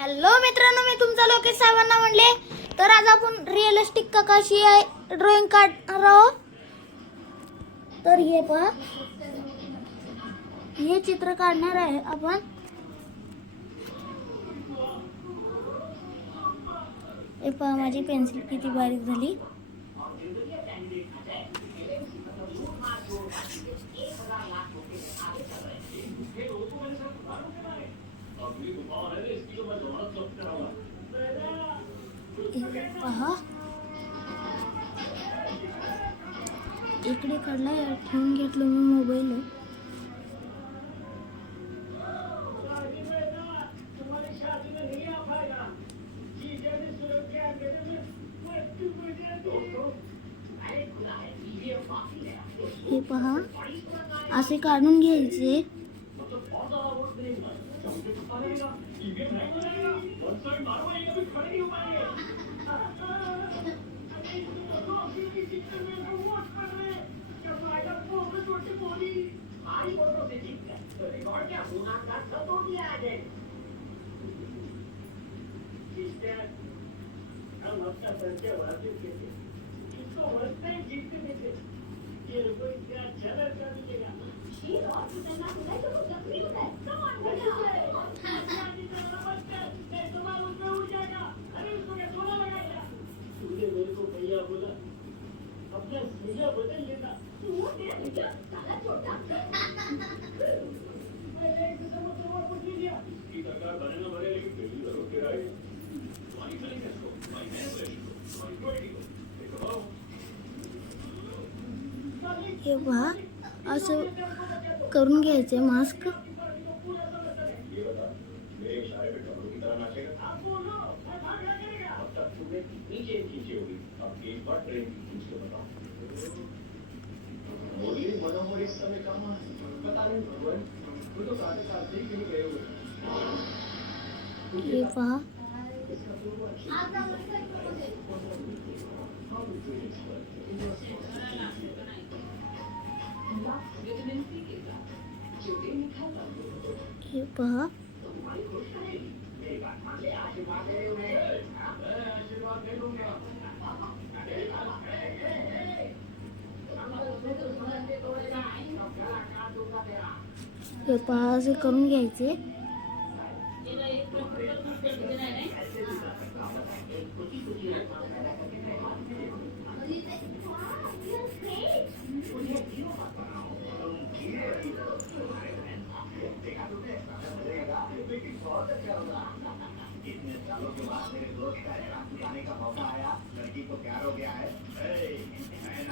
Hello मित्रांनो, मी तुमचा लोकेश साहेबांना म्हणले तर आज आपण रिअलिस्टिक कशी आहे ड्रॉइंग काढणार आहोत. तर हे पहा, हे चित्र काढणार आहे आपण. हे पहा, माझी पेन्सिल किती बारीक झाली. पहा, इकडे काढलाय, ठेवून घेतलं मी मोबाईल. हे पहा, असे काढून घ्यायचे. हे पहा, असं करून घ्यायचे मास्क. हे पहा, हे पहा, हे पहा, असे करून घ्यायचे.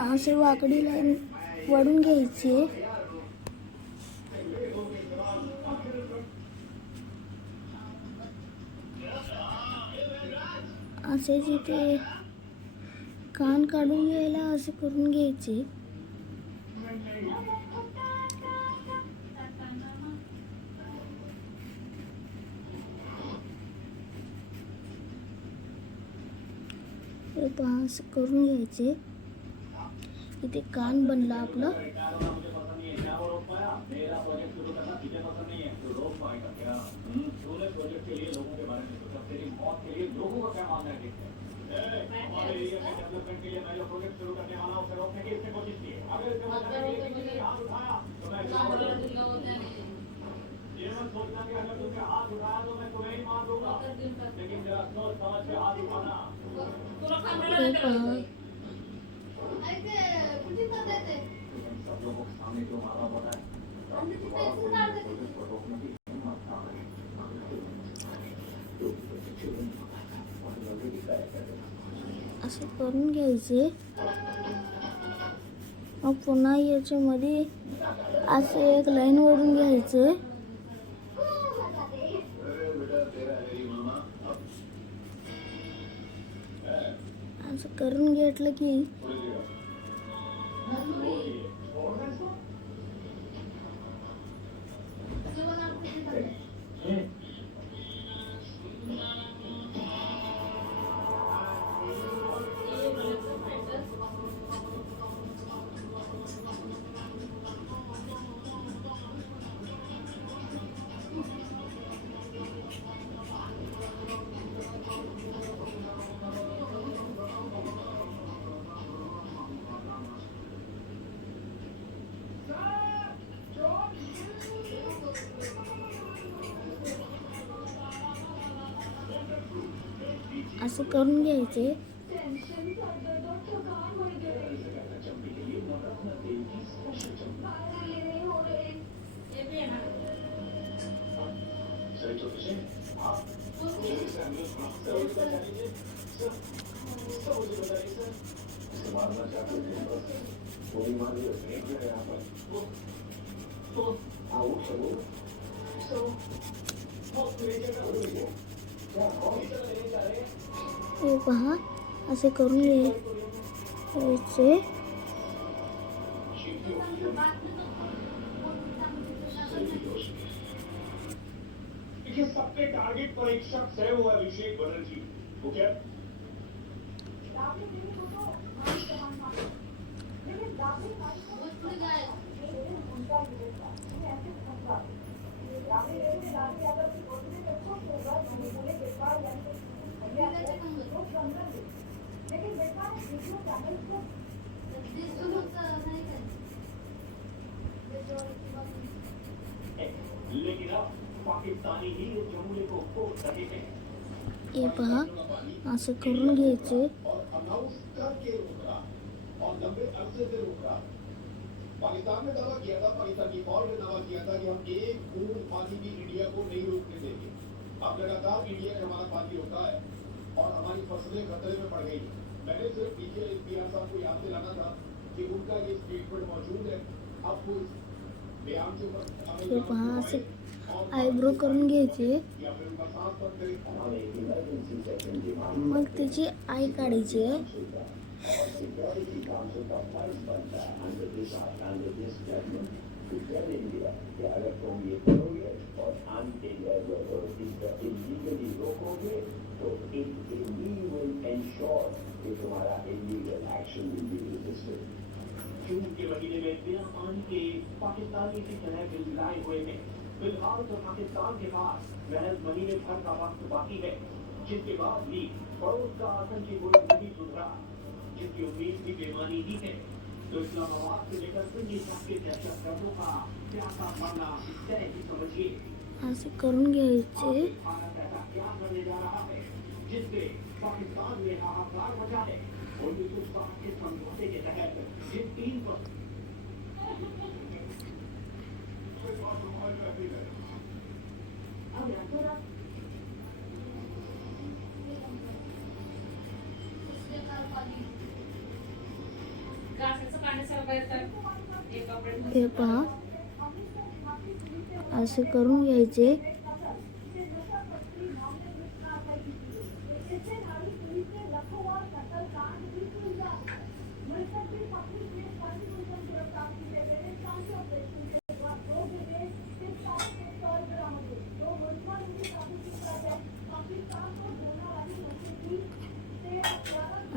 असे वाकडी लाईन वळून घ्यायचे. असे जिथे कान काढून घ्यायला असे करून घ्यायचे. हे पहा, असं करून घ्यायचे. इथे कान बनला आपलं. हे पहा, असे करून घ्यायचे. मग पुन्हा याच्यामध्ये असे एक लाईन ओढून घ्यायचे. असं करून घेतलं की असं करून घ्यायचे. हे पहा, असे करून घ्यायचे. देखिए सबके टारगेट पर एक शख्स है, वो अभिषेक बनर्जी। वो क्या लेकिन अब पाकिस्तानी ही उस जमूले को कोस रहे हैं हे पहा, असं करून घ्यायचे. और अनाउंस करके रोक रहा और लंबे अरसे से रोक रहा। पाकिस्तान ने दावा किया था, पाकिस्तान की फौज ने दावा किया था कि हम एक बूंद पानी भी इंडिया को नहीं रोकने देंगे। अब लगातार इंडिया ने हमारा पानी रोका है और हमारी फसलें खतरे में पड़ गई। मैंने सिर्फ पीछे पीआर साहब को याद दिलाना था कि उनका ये स्टेटमेंट मौजूद है। अब वो इस बयान के ऊपर हे पहा, असे आयब्रो करून घ्यायचे. या फिर उनका साथ पर करें। मग त्याची आई काढायची आहे. जून के महीने में बिना पानी के पाकिस्तानी की तरह गिड़गिड़ाए हुए हैं। फिलहाल तो पाकिस्तान के पास महज महीने भर का वक्त बाकी है, जिसके बाद भी पड़ोस का आतंकी मुल्क नहीं सुधरा, जिसकी उम्मीद भी बेमानी ही है। तो इस्लामाबाद से लेकर पिंडी तक के दहशतगर्दों का प्यासा बनना तय ही समझिए। असे करून घ्यायचे. भारत ऐसा क्या करने जा रहा है जिससे पाकिस्तान में हाहाकार मचा है। 1960 के समझौते के तहत जिन 3 पर हे पहा, असे करून घ्यायचे.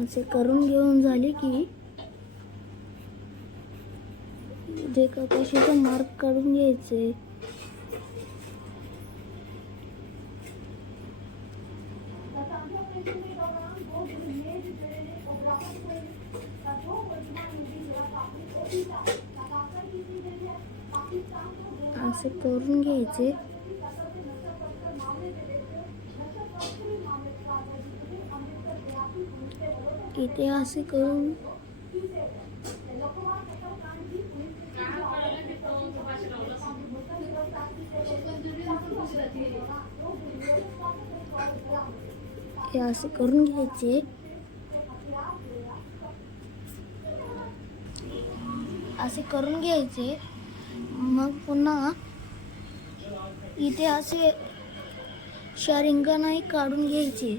असे करून घेऊन झाले की जे कपाशीचा मार्क काढून घ्यायचे. असे करून घ्यायचे. इथे असे करून हे असे करून घ्यायचे. असे करून घ्यायचे. मग पुन्हा इथे असे शारिंगानाही काढून घ्यायचे.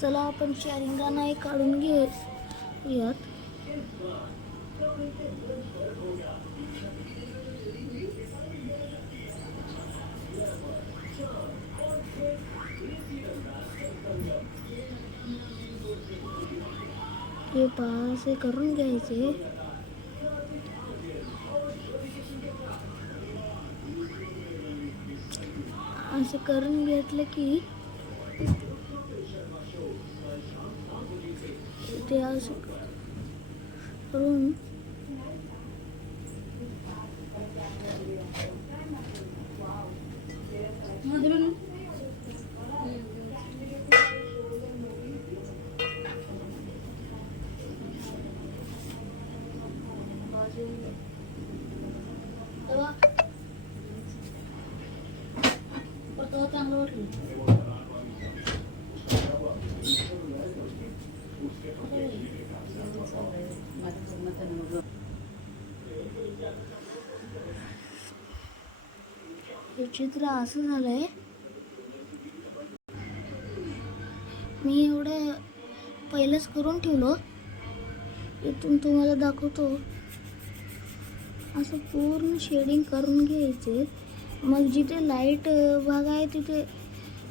चला आपण शारिंगानाही काढून घेऊयात. हे पहा, असे करून घ्यायचे. असे करून घेतलं की ते असं करून हे चित्र असं झालंय. मी एवढं पहिलंच करून ठेवलं. इथून तुम्हाला दाखवतो. असं पूर्ण शेडिंग करून घ्यायचे. मग जिथे लाईट भाग आहे तिथे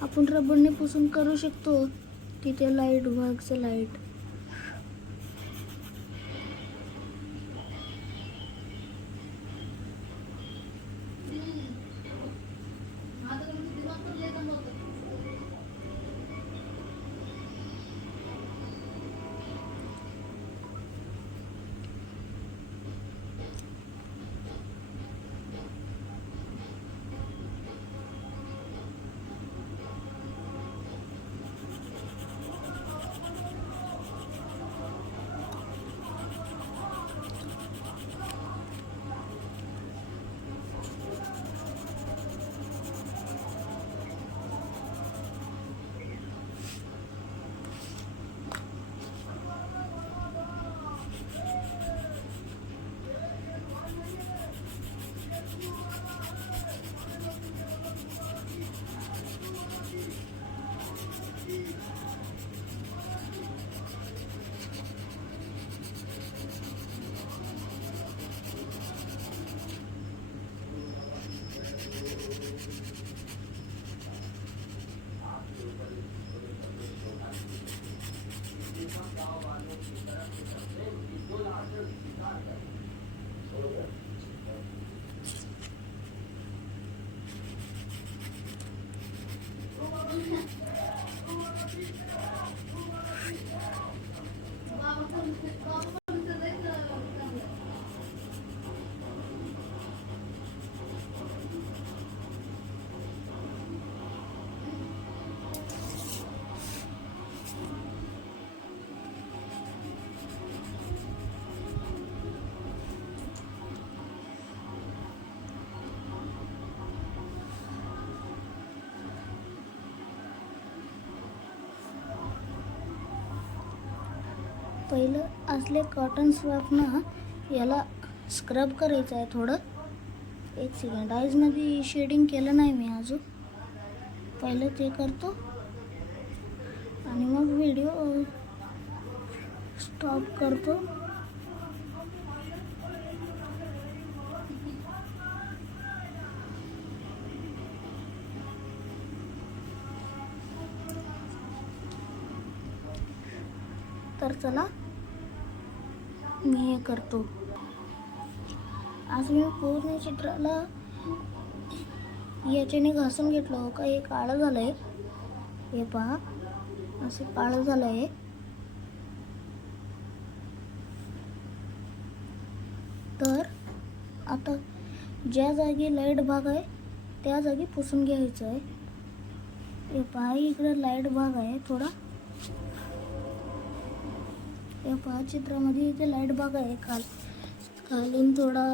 आपण रबरने पुसून करू शकतो. तिथे लाईट भागचं लाईट. पहिलं असले कॉटन स्वॅपनं याला स्क्रब करायचं आहे थोडं. एक सेकंड. आईजमध्ये शेडिंग केलं नाही मी अजून. पहिलं ते करतो आणि मग व्हिडिओ स्टॉप करतो. तर चला मी हे करतो. आज मी पूर्ण चित्राला याच्याने घासून घेतलं. का हे काळं झालंय. हे पहा असं काळं झालंय. तर आता ज्या जागी लाईट भाग आहे त्या जागी पुसून घ्यायचं आहे. हे पहा इकडे लाईट भाग आहे थोडा. या पहा चित्रामध्ये इथे लाईट भाग आहे. खालून थोडा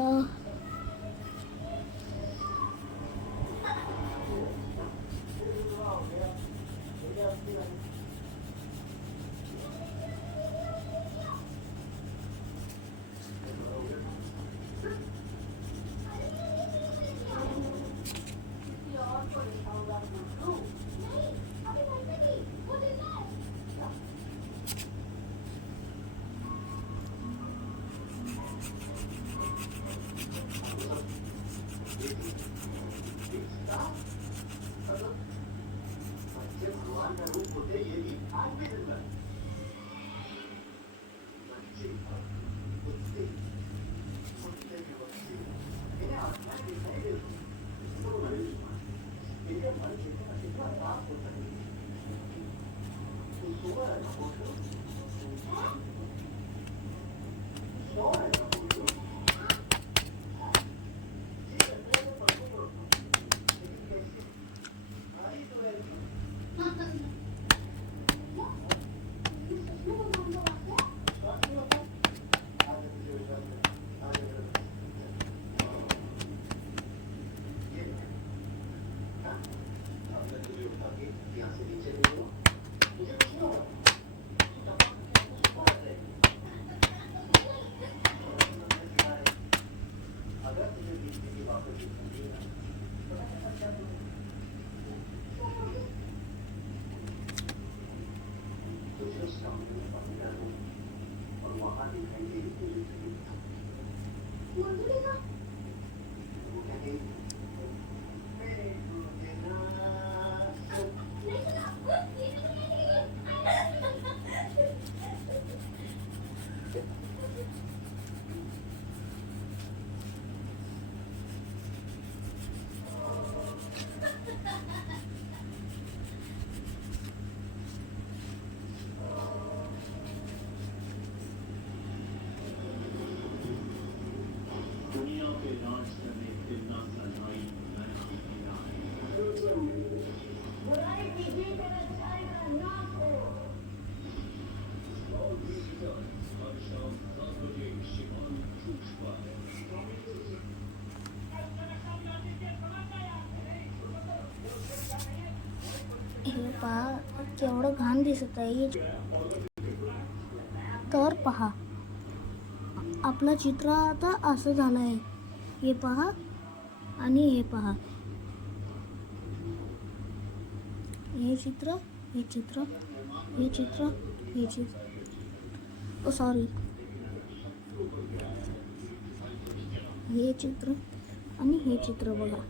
दुनिया पे राज करने कितना सनाई मैं किया है और विजिटर हर शाम 7 बजे शिवान फूक्स पर हे पहा केवढं घाण दिसत आहे. तर पहा आपलं चित्र आता असं झालं आहे. हे पहा आणि हे पहा. हे चित्र, हे चित्र, हे चित्र, हे चित्र, सॉरी, हे चित्र आणि हे चित्र बघा.